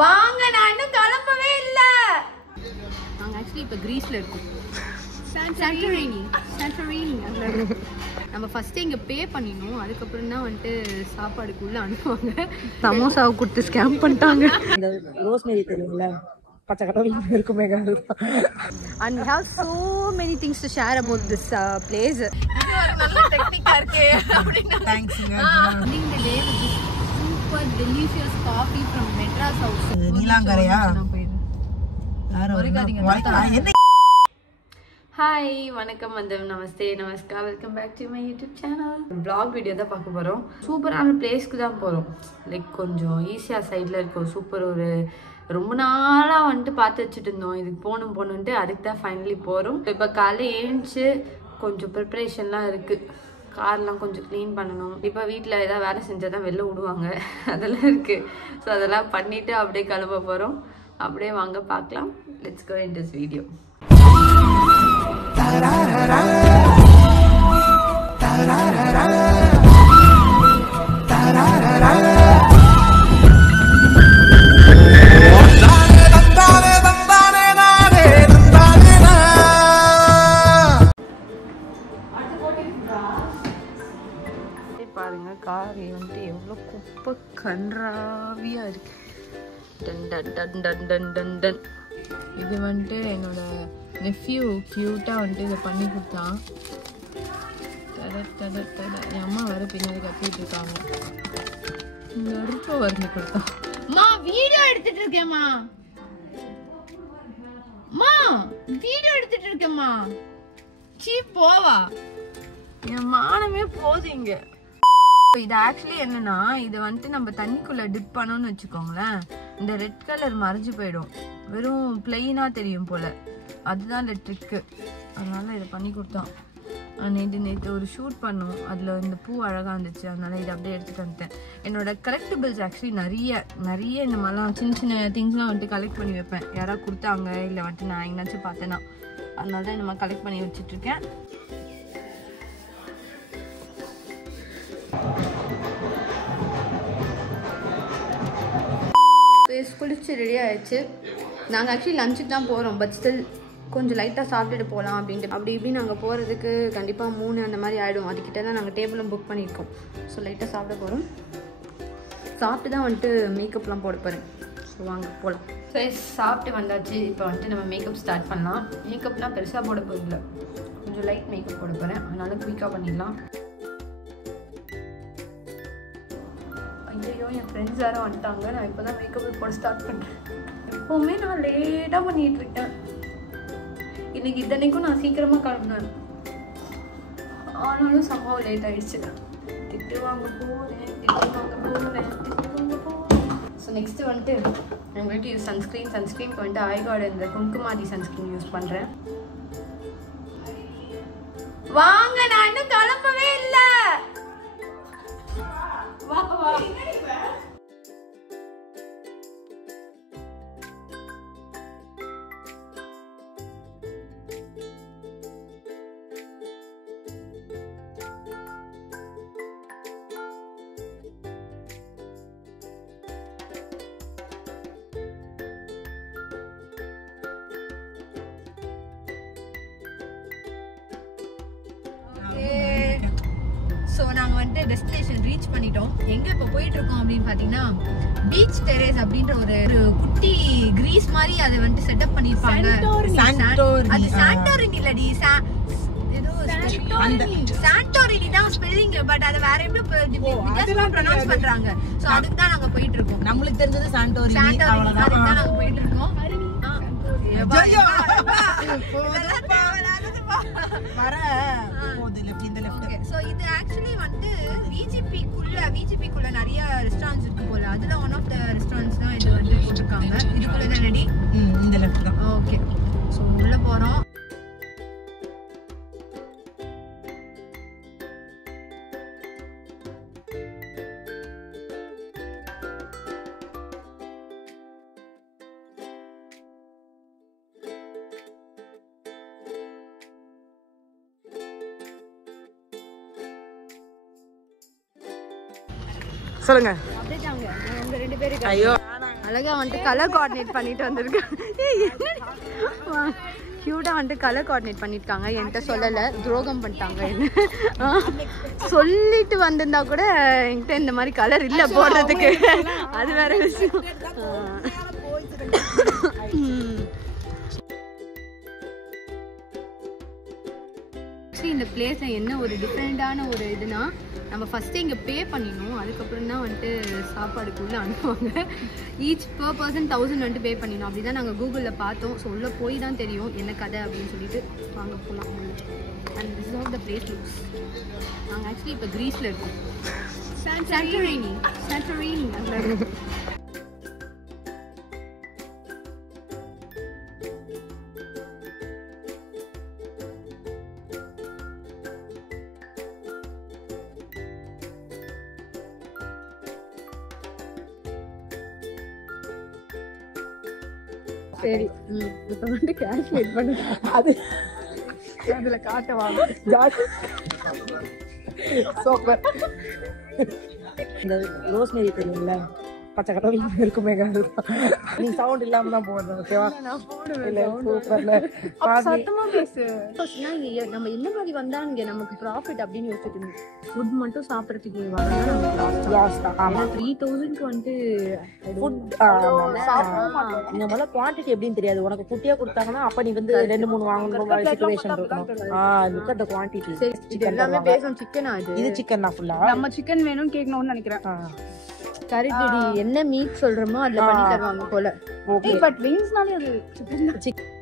வாங்க, நான் இன்னும் கிளம்பவே இல்ல. நாங்க ஆக்சுவலி இப்ப கிரீஸ்ல இருக்கோம். சாண்டோரினி. நம்ம ஃபர்ஸ்ட் இங்க பே பண்ணினோம், அதுக்கப்புறம் தான் வந்துட்டு சாப்பாடுக்குள்ள அனுப்புவாங்க. சமோசாவை கொடுத்து ஸ்கேம் பண்ணிட்டாங்க. இந்த ரோஸ்மேரி தெரியும்ல, பச்சை கடவுள் இருக்குமே. And we have so many things to share about this place. இது ஒரு நல்ல டெக்னிக்கா இருக்கே அப்படினா. தேங்க்ஸ்ங்க. Ending the day with this super delicious coffee from Madras House. நீலாங்கரையா? ஹாய், வணக்கம், வந்தம், நமஸ்தே, நமஸ்கார், welcome back to my YouTube channel. vlog video தான் பார்க்க போகிறோம். சூப்பரான பிளேஸ்க்கு தான் போகிறோம். லைக் கொஞ்சம் ஈஸியாக சைடில் இருக்கும். சூப்பர், ஒரு ரொம்ப நாளாக வந்துட்டு பார்த்து வச்சுட்டு இருந்தோம். இதுக்கு போகணுன்ட்டு அதுக்கு தான் ஃபைனலி போகிறோம். இப்போ காலையில் ஏஞ்சி கொஞ்சம் ப்ரிப்ரேஷன்லாம் இருக்குது. கார்லாம் கொஞ்சம் க்ளீன் பண்ணணும். இப்போ வீட்டில் ஏதாவது வேலை செஞ்சால் தான் வெளில விடுவாங்க, அதெல்லாம் இருக்குது. ஸோ அதெல்லாம் பண்ணிவிட்டு அப்படியே கிளம்ப போகிறோம். அப்படியே வாங்க பார்க்கலாம். Let's go in this video. பாருங்க, கார் வந்துட்டு எவ்வளோ குப்பை கன்றாவியா இருக்கு. டன் டன் டன் டன் டன் டன் டன். இது வந்துட்டு என்னோட நெஃப்யூ க்யூட்டாக வந்துட்டு இதை பண்ணி கொடுத்தான். என் அம்மா வேற பின்னாடி கத்திட்டு இருக்காங்க. நெருப்ப வரைஞ்சி கொடுத்தான். மா, வீடியோ எடுத்துட்டு இருக்கேம்மா. மா, வீடியோ எடுத்துட்டு இருக்கேம்மா. சீ போவா, என் மானமே போதுங்க. இது ஆக்சுவலி என்னன்னா, இதை வந்துட்டு நம்ம தண்ணிக்குள்ள டிப் பண்ணோம்னு வச்சுக்கோங்களேன், இந்த ரெட் கலர் மறைஞ்சு போயிடும். வெறும் பிளெயினா தெரியும் போல. அதுதான் இந்த ட்ரிக்கு. அதனால இதை பண்ணி கொடுத்தான். நேற்று ஒரு ஷூட் பண்ணோம். அதில் இந்த பூ அழகாக இருந்துச்சு. அதனால இதை அப்படியே எடுத்துகிட்டு வந்துட்டேன். என்னோட கலெக்டிபிள்ஸ் ஆக்சுவலி நிறைய இந்த மாதிரிலாம் சின்ன சின்ன திங்ஸ்லாம் வந்துட்டு கலெக்ட் பண்ணி வைப்பேன். யாராவது கொடுத்தாங்க இல்லை வந்துட்டு நான் எங்கேனாச்சும் பார்த்தேன்னா. அதனால தான் இந்த மாதிரி கலெக்ட் பண்ணி வச்சுட்ருக்கேன். குளிச்சு ரெடி ஆயிடுச்சு. நாங்கள் ஆக்சுவலி லஞ்சுக்கு தான் போகிறோம். பட் ஸ்டில் கொஞ்சம் லைட்டாக சாப்பிட்டுட்டு போகலாம் அப்படின்ட்டு. அப்படி இப்படி நாங்கள் போகிறதுக்கு கண்டிப்பாக 3 அந்த மாதிரி ஆகிடும். அதுக்கிட்ட தான் நாங்கள் டேபிளும் புக் பண்ணியிருக்கோம். ஸோ லைட்டாக சாப்பிட போகிறோம். சாப்பிட்டு தான் வந்துட்டு மேக்கப்லாம் போட போகிறேன். ஸோ வாங்க போகலாம். சரி, சாப்பிட்டு வந்தாச்சு. இப்போ வந்துட்டு நம்ம மேக்கப் ஸ்டார்ட் பண்ணலாம். மேக்கப்லாம் பெருசாக போட போகிறதில்ல, கொஞ்சம் லைட் மேக்கப் போட போகிறேன். அதனால குயிக்காக பண்ணிடலாம். ஐயோ, என் ஃப்ரெண்ட்ஸ் யாரும் வந்துட்டாங்க. நான் இப்போ தான் மேக்கப் போட ஸ்டார்ட் பண்ணுறேன். எப்போவுமே நான் லேட்டாக பண்ணிகிட்ருக்கேன். இன்றைக்கி இத்தனைக்கும் நான் சீக்கிரமாக கிளம்புனேன். ஆனாலும் சம்பவம் லேட் ஆகிடுச்சு. திட்டு வாங்க போகிறேன். ஸோ நெக்ஸ்ட்டு வந்துட்டு நான் வந்துட்டு யூஸ் சன்ஸ்க்ரீனுக்கு வந்துட்டு ஐகார்டு இந்த குங்குமாதி சன்ஸ்க்ரீன் யூஸ் பண்ணுறேன். வாங்க, நான் இன்னும் கிளம்பவே இல்லை. வா வா. ஸோ நாங்கள் வந்துட்டு டெஸ்டினேஷன் ரீச் பண்ணிட்டோம். எங்கே இப்போ போயிட்டு இருக்கோம் அப்படின்னு பார்த்தீங்கன்னா, பீச் டெரேஸ் அப்படின்ற ஒரு குட்டி கிரீஸ் மாதிரி அதை வந்துட்டு செட்டப் பண்ணியிருப்பாங்க. அது சாண்டோரினி இல்லடி, சாண்டோரினி தான் ஸ்பெல்லிங். பட் அதை வேற எப்படி ப்ரொனவுன்ஸ் பண்றாங்க. ஸோ அதுக்கு தான் நாங்கள் போயிட்டு இருக்கோம். நம்மளுக்கு தெரிஞ்சது சாண்டோரினி, அதுக்கு தான் நாங்கள் போயிட்டு இருக்கோம். ஸோ இது ஆக்சுவலி வந்து விஜிபிக்குள்ள நிறைய ரெஸ்டாரண்ட்ஸ் இருக்கு போல. அதுல ஒன் ஆஃப் த ரெஸ்டாரண்ட்ஸ் தான் இது வந்து போட்டிருக்காங்க. இதுக்குள்ள தான் ரெடி. இந்த லெஃப்ட் தான். ஓகே, ஸோ உள்ள போறோம். சொல்லுங்க. அப்படியே தாங்க, உங்க 2 பேருக்கு. ஐயோ, அழகா வந்துட்டு கலர் கோஆர்டினேட் பண்ணிட்டு வந்திருக்கேன். கியூட்டா வந்துட்டு கலர் கோஆர்டினேட் பண்ணிருக்காங்க. என்கிட்ட சொல்லலை, துரோகம் பண்ணிட்டாங்க என்ன. சொல்லிட்டு வந்திருந்தா கூட என்கிட்ட இந்த மாதிரி கலர் இல்லை போடுறதுக்கு. அது வேற விஷயம். இந்த பிளேஸ்ல என்ன ஒரு டிஃப்ரெண்டான ஒரு இதுனா, நம்ம ஃபஸ்ட்டு இங்கே பே பண்ணிடணும், அதுக்கப்புறம் தான் வந்துட்டு சாப்பாடுக்குள்ளே அனுப்புவாங்க. ஈச் per person 1000 வந்துட்டு பே பண்ணிடணும். அப்படி தான் நாங்கள் கூகுளில் பார்த்தோம். ஸோ உள்ளே போய் தான் தெரியும் என்ன கதை அப்படின்னு சொல்லிட்டு வாங்க போகலாம். And this is of the place looks. நாங்கள் ஆக்சுவலி இப்போ க்ரீஸில் இருக்கோம். சாண்டோரினி. சரி, இப்போ வந்து கால்குலேட் பண்ணு. அதுல காட்டவாங்க சூப்பர். இந்த ரோஸ்மேரி தெரியும்ல, பச்சை கடை வீட்டில் இருக்குமே. நீ சவுண்ட் இல்லாம தான் போடுறேன். ஓகேவா? சத்தமா பேசு. நம்ம என்ன மாதிரி வந்தா இங்க நமக்கு ப்ராஃபிட் அப்படின்னு யோசிச்சுட்டு இருந்தோம். ஃபுட் மட்டும் சாப்பிடறதுக்கு வந்தா 3000க்கு வந்துட்டு ஃபுட் இந்த முதல்ல குவான்டிட்டி எப்படின்னு தெரியாது. உனக்கு குட்டியா கொடுத்தாங்கன்னா அப்ப நீ வந்து 2-3 வாங்கணும் சிச்சுவேஷன் இருக்கும். Look at the quantity. இது எல்லாமே பேசும் சிக்கனா? இது சிக்கன் தான் ஃபுல்லா. நம்ம சிக்கன் வேணும்னு கேட்கணும்னு நினைக்கிறேன். கரெக்ட். என்ன மீட் சொல்றோமோ அதுல பண்ணி தருவாங்க போல. ஓகே, பட் விங்ஸ்னாலே அது சிக்கன் தான்.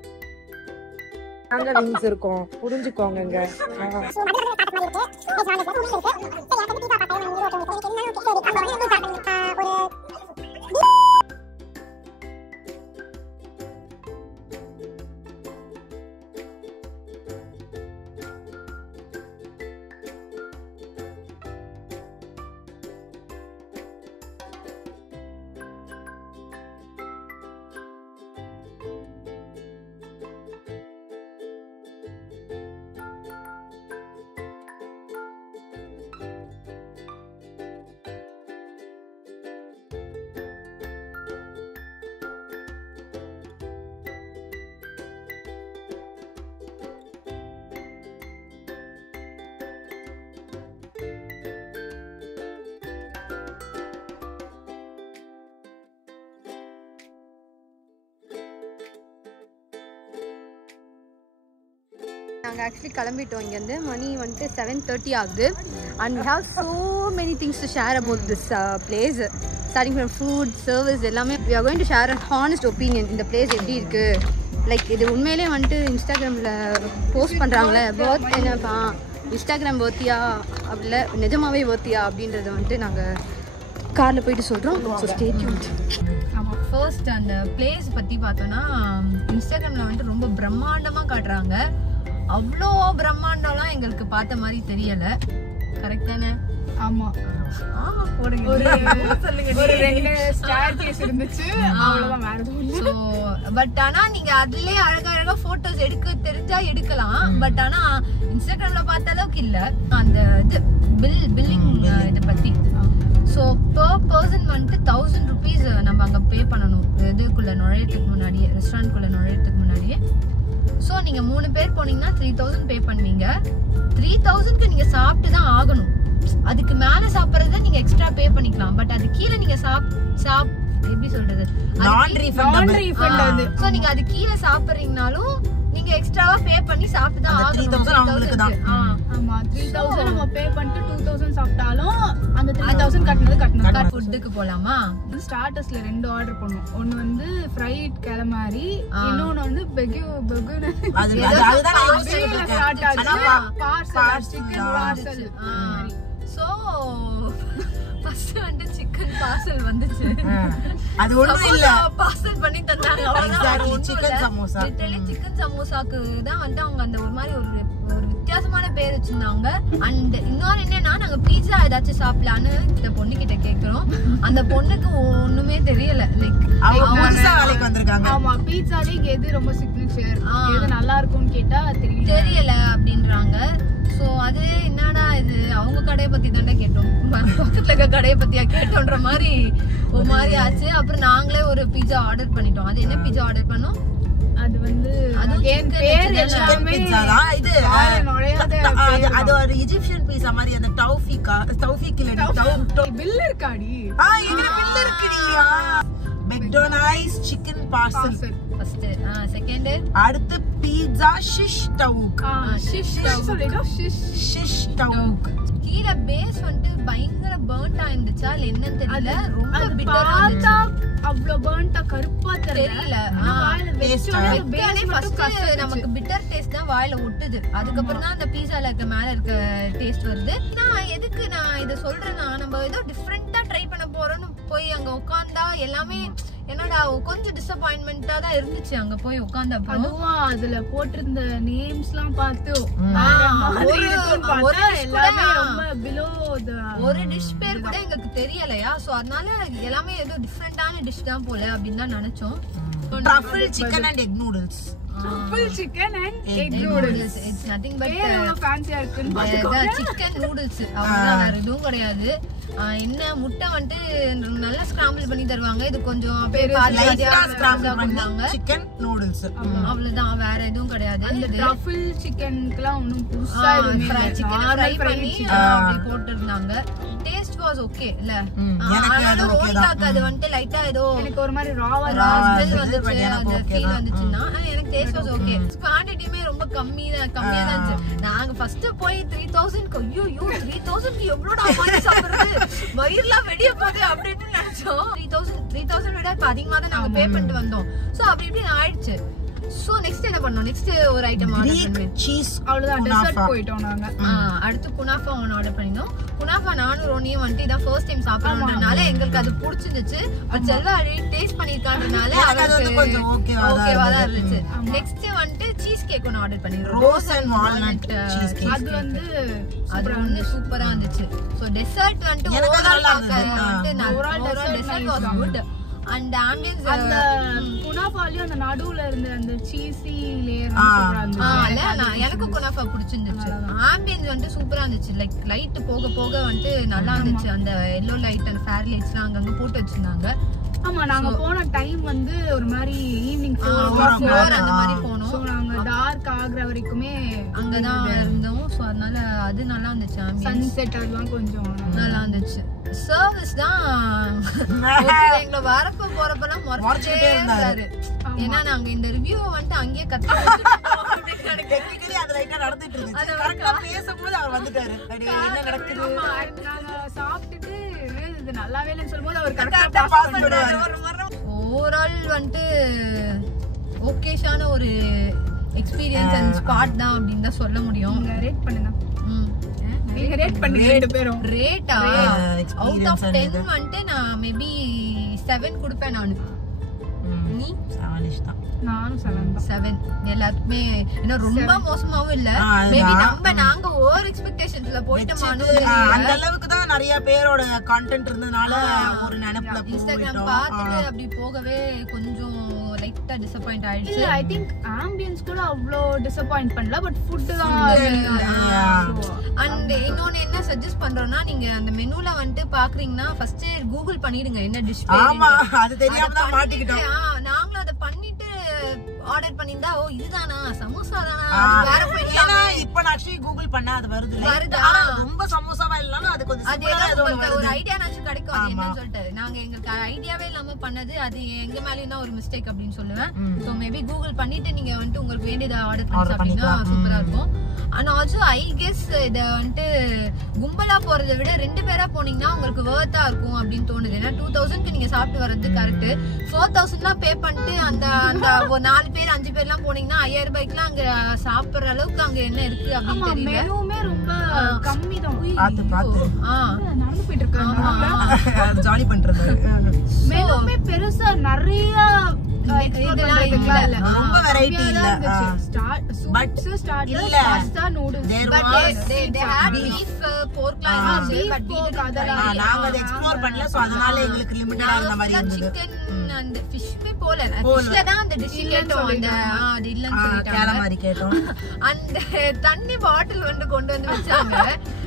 அங்க விங்ஸ் இருக்கும், புரிஞ்சுக்கோங்க. நாங்கள் ஆக்சுவலி கிளம்பிட்டோம் இங்கேருந்து. மணி வந்துட்டு 7:30 ஆகுது. And we have so many things to share about this place. Starting from food, service எல்லாமே. we are going to share an honest opinion. இந்த பிளேஸ் எப்படி இருக்குது, லைக் இது உண்மையிலே வந்துட்டு இன்ஸ்டாகிராமில் போஸ்ட் பண்ணுறாங்களே, ஒர்த் என்னப்பா இன்ஸ்டாகிராம் ஒர்த்தியா அப்படில நிஜமாவே ஒர்த்தியா அப்படின்றத வந்துட்டு நாங்கள் காரில் போயிட்டு சொல்கிறோம். So stay tuned. ஆமாம், ஃபர்ஸ்ட் அந்த பிளேஸ் பற்றி பார்த்தோன்னா இன்ஸ்டாகிராமில் வந்துட்டு ரொம்ப பிரம்மாண்டமாக காட்டுறாங்க. அவ்வளோ பிரம்மாண்டம்லாம் எங்களுக்கு பார்த்த மாதிரி தெரியல. கரெக்ட் தானே? ஆமா ஆமா, போடுங்க. ஒரு 2 ஸ்டேர்கேஸ் இருந்துச்சு, அவ்வளவுதான், வேற எதுவும் இல்ல. சோ பட் ஆனா நீங்க அதுலயே அழகா போட்டோஸ் எடுக்க தெரிஞ்சா எடுக்கலாம். பட் ஆனா இன்ஸ்டாகிராம்ல பார்த்த அளவுக்கு இல்ல. அந்த இது பில்லிங் இத பத்தி. ஸோ per person வந்துட்டு 1000 rupees நம்ம அங்கே பே பண்ணணும். இதுக்குள்ளே நுழையத்துக்கு முன்னாடியே, ரெஸ்டாரண்ட்குள்ளே நுழையத்துக்கு முன்னாடியே. ஸோ நீங்கள் 3 பேர் போனீங்கன்னா 3000 பே பண்ணுவீங்க. 3000க்கு நீங்கள் சாப்பிட்டு தான் ஆகணும். அதுக்கு மேலே சாப்பிட்றத நீங்கள் எக்ஸ்ட்ரா பே பண்ணிக்கலாம். பட் அது கீழே நீங்கள் எப்படி சொல்றது, ஸோ நீங்கள் அது கீழே சாப்பிட்றீங்கனாலும் நீங்க எக்ஸ்ட்ராவா பே பண்ணி சாப்பிட்டு தான் ஆகணும். 3000 ஆமா, 3000 நம்ம பே பண்ணிட்டு 2000 சாப்பிட்டாலும் அந்த 3000 கட்டணும். ஃபுட்டுக்கு போலாமா? ஸ்டார்டர்ஸ்ல 2 ஆர்டர் பண்ணோம். ஒன்னு வந்து ஃப்ரைட் கேலமாரி, இன்னொன்னு வந்து பெகுன. அதுதான் ஸ்டார்ட் ஆச்சு. Parcel chicken parcel. So first வந்து சிக்கன் பார்சல் வந்துச்சு. அது ஒண்ணும் இல்ல, பார்சல் பண்ணி தந்தாங்க. அவ்வளவுதான். சிக்கன் சமோசா, லிட்டரலி சிக்கன் சமோசாக்கு தான் வந்து அவங்க அந்த ஒரு மாதிரி ஒரு வித்தியாசமான பேர் வச்சிருந்தாங்க. அண்ட் இன்னொரு என்னன்னா, நாங்க பீட்சா ஏதாச்சும் சாப்பிடலான்னு இந்த பொண்ணு கிட்ட கேக்குறோம். அந்த பொண்ணுக்கு ஒண்ணுமே தெரியல. லைக் வேலைக்கு வந்திருக்காங்க. ஆமா, பீட்சாலே எது ரொம்ப சிக்னேச்சர், எது நல்லா இருக்கும்னு கேட்டா தெரியல அப்படின்றாங்க. சோ அது என்னடா இது அவங்க கடையை பத்தி தானே கேட்டோம், பக்கத்துல இருக்க கடையை பத்தியா கேட்டோன்ற மாதிரி ஒரு மாதிரி ஆச்சு. அப்புறம் நாங்களே ஒரு பீஸா ஆர்டர் பண்ணிட்டோம். அது என்ன பீஸா ஆர்டர் பண்ணோம்? அது வந்து சிக்கன் பீட்சா தான் இது. அது ஒரு எஜிப்சியன் பீஸா மாதிரி. அந்த தௌஃபீக் இல்ல பில் இருக்காடி. எங்க பில் இருக்குடியா. McDonald's chicken parcel first. Second அடுத்து pizza shish tawook. Shish tawook கீழ பேஸ் வந்து பயங்கர பர்ன்ட் ஆயிருந்துச்சா இல்ல என்னன்னு தெரியல. ரொம்ப பிட்டரா இருந்துச்சு. அவ்ளோ பர்ன்ட்டா கருப்பா தெரியல. நமக்கு பிட்டர் டேஸ்ட் தான் வாயில ஒட்டுது. அதுக்கப்புறம் தான் அந்த பீஸால இருக்க மேல இருக்க டேஸ்ட் வருது. நான் எதுக்கு நான் இத சொல்றேன்னா, நம்ம ஏதோ டிஃபரெண்டா ட்ரை பண்ண போறோம்னு போய் அங்க உட்கார்ந்தா எல்லாமே என்னடா கொஞ்சம் டிசப்பாயின்மெண்டா தான் இருந்துச்சு. அங்க போய் உட்கார்ந்தப்போ அதுவா அதுல போட்டிருந்த நேம்ஸ்லாம் பார்த்து ஒரு டிஷ் பேர் கூட எங்களுக்கு தெரியலையா. சோ அதனால எல்லாமே ஏதோ டிஃபரெண்டான டிஷ் தான் போல அப்படின்னு தான் நினைச்சோம். truffle chicken and egg noodles. full chicken and egg noodles. It's nothing but fancy ஆ இருக்குன்னு chicken noodles. அவ்வளவுதான், வேற எதுவும் கிடையாது. என்ன முட்டை வந்து நல்லா ஸ்கிராம்பிள் பண்ணி தருவாங்க. இது கொஞ்சம் chicken noodles. அவ்வளவுதான், வேற எதுவும் கிடையாது. அந்த truffle chickenக்குலாம் ஒண்ணும் புதுசா சிக்கன் ஃப்ரை பண்ணி அப்படி போட்டுருந்தாங்க. டேஸ்ட் வாஸ் ஓகே இல்ல. ஆனாலும் ரோல்டாக்கு அது வந்து லைட்டா ஏதோ எனக்கு ஒரு மாதிரி ராவா ஸ்மெல் வந்துச்சு. அந்த ஃபீல் வந்துச்சுன்னா எனக்கு டேஸ்ட் வாஸ் ஓகே. குவாண்டிட்டியுமே ரொம்ப கம்மியா தான் இருந்துச்சு. நாங்க ஃபர்ஸ்ட் போய் 3000 ஐயோ 3000 எவ்வளோடா வாங்கி சாப்பிடுறது, வயிறுலாம் வெடிய போகுது அப்படின்னு நினைச்சோம். 3000 விட அதிகமா தான் நாங்க பே பண்ணிட்டு வந்தோம். சோ அப்படி இப்படி ஆயிடுச்சு. சோ நெக்ஸ்ட் என்ன பண்ணோம்? நெக்ஸ்ட் ஒரு ஐட்டம் ஆர்டர் பண்ணோம். சீஸ் அவ்வளவுதான், டெசர்ட் போயிட்டோம் நாங்க. அடுத்து குனாஃபா ஒன்னு ஆர்டர் பண்ணினோம். குனாஃபா நானும் ரோனியும் வந்து இதான் ஃபர்ஸ்ட் டைம் சாப்பிடுறதுனால எங்களுக்கு அது பிடிச்சிருந்துச்சு. பட் செல்வா டேஸ்ட் பண்ணிருக்கான்றனால அவருக்கு கொஞ்சம் ஓகேவா தான் இருந்துச்சு. நெக்ஸ்ட் வந்து சீஸ் கேக் ஒன்னு ஆர்டர் பண்ணிருக்கோம். Rose and walnut cheesecake. அது வந்து ஒன்னு சூப்பரா இருந்துச்சு. சோ டெசர்ட் வந்து overall dessert was good. and ambience அந்த குனாஃபாலியும் அந்த நடுவுல இருந்த அந்த சீசி லேயர் சூப்பரா இருந்துச்சு. எனக்கு குனாஃபா பிடிச்சிருந்துச்சு. ஆம்பியன்ஸ் வந்து சூப்பரா இருந்துச்சு. லைக் லைட் போக போக வந்து நல்லா இருந்துச்சு. அந்த எல்லோ லைட் அந்த ஃபேர் லைட்ஸ்லாம் அங்கங்க போட்டு வச்சிருந்தாங்க. ஆமா, நாங்க போன டைம் வந்து ஒரு மாதிரி ஈவினிங் 4 அந்த மாதிரி போனோம். சோ நாங்க டார்க் ஆகுற வரைக்குமே அங்கதான் இருந்தோம். சோ அதனால அது நல்லா இருந்துச்சு. சன்செட் எல்லாம் கொஞ்சம் நல்லா இருந்துச்சு. சர்வீஸ் தான் எங்களை வரப்ப போறப்பெல்லாம் முறைச்சிட்டே இருந்தாரு. ஏன்னா நாங்க இந்த ரிவ்யூ வந்து அங்கேயே சாப்பிட்டுட்டு இது நல்லாவே இல்லைன்னு சொல்லும்போது அவர் கரெக்டா பாஸ் பண்ணுவாரு. ஓவரால் வந்துட்டு ஓகேஷான ஒரு எக்ஸ்பீரியன்ஸ் அண்ட் ஸ்பாட் தான் அப்படின்னு தான் சொல்ல முடியும். ரேட் பண்ணுங்க. நீங்க ரேட் பண்ணுங்க ரெண்டு பேரும். ரேட்டா அவுட் ஆஃப் 10 வந்து நான் மேபி 7 கொடுப்பேன் நானு. நீ 7 தான். நானும் 7. எல்லாத்துக்குமே என்ன ரொம்ப மோசமாவும் இல்ல. மேபி நாங்க ஓவர் எக்ஸ்பெக்டேஷன்ஸ்ல போயிட்டோமானு அந்த அளவுக்கு தான் நிறைய பேரோட கண்டென்ட் இருந்தனால ஒரு நினைப்புல இன்ஸ்டாகிராம் பார்த்துட்டு அப்படி போகவே கொஞ்சம் லைட்டா டிசப்பாயிண்ட் ஆயிடுச்சு. ஐ திங்க் ஆம்பியன்ஸ் கூட அவ்ளோ டிசப்பாயிண்ட் பண்ணல. பட் ஃபுட் தான். அண்ட் இன்னொன்னு என்ன சஜஸ்ட் பண்றோம்னா, நீங்க அந்த மெனுல வந்து பாக்குறீங்கன்னா ஃபர்ஸ்ட் கூகுள் பண்ணிடுங்க என்ன டிஷ் பேர். ஆமா, அது தெரியாம தான் மாட்டிக்கிட்டோம். நாங்களும் அத பண்ணிட்டு ஆர்டர் பண்ணிருந்தா ஓ இதுதானா சமோசா தானா வேற போயிடலாம். இப்போ நான் actually கூகுள் பண்ணா அது வருது. ஆனா ரொம்ப சமோசாவா இல்லனா அது கொஞ்சம் சிம்பிளா ஒரு ஐடியா நாச்சு கிடைக்கும் அது என்னன்னு சொல்லிட்டு. நாங்க எங்களுக்கு ஐடியாவே இல்லாம பண்ணது அது எங்க மேலயும் தான் ஒரு மிஸ்டேக் அப்படின்னு சொல்லுவேன். சோ மேபி கூகுள் பண்ணிட்டு நீங்க வந்து உங்களுக்கு வேண்டியதை ஆர்டர் பண்ணி சாப்பிட்டீங்கன்னா சூப்பரா இருக்கும். அண்ட் ஆல்சோ ஐ கெஸ் இத வந்து கும்பலா போறதை விட 2 பேரா போனீங்கன்னா உங்களுக்கு வர்த்தா இருக்கும் அப்படின்னு தோணுது. ஏன்னா 2000க்கு நீங்க சாப்பிட்டு வர்றது கரெக்ட். 4000 பே பண்ணிட்டு அந்த ஒரு 4 பேர் 5 பேர்லாம் போனீங்கன்னா 5000 ரூபாய்க்குலாம் அங்க சாப்பிடுற அளவுக்கு அங்க என்ன இருக்கு அப்படின்னு தெரியல. மெனுமே ரொம்ப கம்மி தான். பாத்து நடந்து போயிட்டு இருக்காங்க. ஜாலி பண்றது. மெனுமே பெருசா நிறைய ரொம்ப வெரைட்டி இல்ல பட் ஸ்டார்ட் இல்ல. Pasta noodles There But was they had beef, porkலாம் இருந்துச்சு. But we didn't try. நாங்க அதை எக்ஸ்ப்ளோர் பண்ணல சோ அதனால எங்களுக்கு லிமிட்டடா இருந்த மாதிரி இருந்தது. சிக்கன் அந்த ஃபிஷ்மே போல ஃபிஷ்ல தான் அந்த டிஷ் கேட்டோம். அந்த அது இல்லன்னு சொல்லிட்டாங்க. கேலமாரி கேட்டோம். அந்த தண்ணி பாட்டில் வந்து கொண்டு வந்து வச்சாங்க.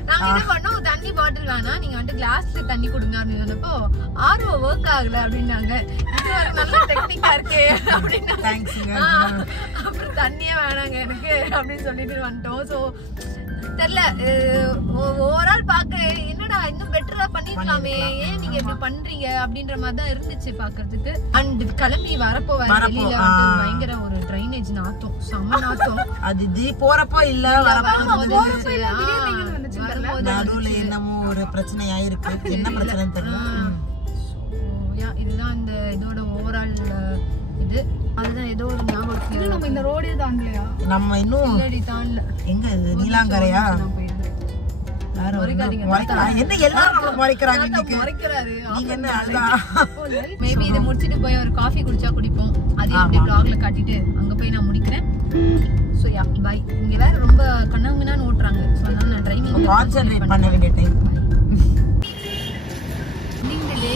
நாங்க என்ன பண்ணோம், தண்ணி பாட்டில் வேணாம், நீங்க வந்து கிளாஸ்ல தண்ணி கொடுங்க அப்படின்னு சொன்னப்போ ஆர்ஓ ஒர்க் ஆகல அப்படின்னாங்க. இது ஒரு நல்ல டெக்னிக்கா இருக்கே அப்படின்னா தேங்க்ஸ்ங்க. அப்புறம் தண்ணியே வேணாங்க எனக்கு அப்படின்னு சொல்லிட்டு வந்துட்டோம். சோ தெரியல, ஓவரால் பாக்க என்னடா இன்னும் பெட்டரா பண்ணிருக்கலாமே, ஏன் நீங்க இப்படி பண்றீங்க அப்படின்ற மாதிரி தான் இருந்துச்சு பாக்குறதுக்கு. அண்ட் கிளம்பி வரப்போ வெளியில வந்து பயங்கர ஒரு ட்ரைனேஜ் நாத்தம், செம்ம நாத்தம். அது போறப்போ இல்ல வரப்போ வரும்போது நடுவுல என்னமோ ஒரு பிரச்சனை ஆயிருக்கு. என்ன பிரச்சனைன்னு தெரியல. இதுதான் இந்த இதோட ஓவரால் இது. அதுதான் ஏதோ ஒரு ஞாபகம். நம்ம இந்த ரோடே தாண்டலையா? நம்ம இன்னும் இல்லடி தாண்டல. எங்க இது நீலாங்கரையா? என்ன எல்லாரும் நம்மள முறைக்கிறாங்க இன்னைக்கு. முறைக்கிறாரு. நீங்க என்ன அழகா. மேபி இதை முடிச்சிட்டு போய் ஒரு காஃபி குடிச்சா குடிப்போம். அதே அப்படியே vlogல காட்டிட்டு அங்க போய் நான் முடிக்கிறேன். So yeah bye. இங்க வேற ரொம்ப கண்ணாங்கண்ணான்னு ஓட்றாங்க. சோ அதனால நான் டிரைவிங் கான்சென்ட்ரேட் பண்ண வேண்டிய டைம். இந்த day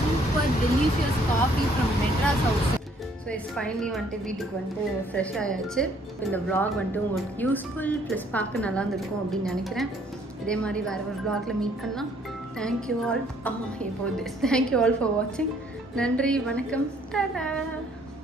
super delicious coffee from Madras house. So it's finally வந்துட்டு வீட்டுக்கு வந்துட்டு ஃப்ரெஷ் ஆயாச்சு. இந்த vlog வந்துட்டு உங்களுக்கு யூஸ்ஃபுல் ப்ளஸ் பார்க்க நல்லா இருந்திருக்கும் அப்படின்னு நினைக்கிறேன். இதே மாதிரி வேறு ஒரு vlogல மீட் பண்ணலாம். Thank you all. எப்போது தேங்க்யூ ஆல் ஃபார் வாட்சிங். நன்றி, வணக்கம், டாடா.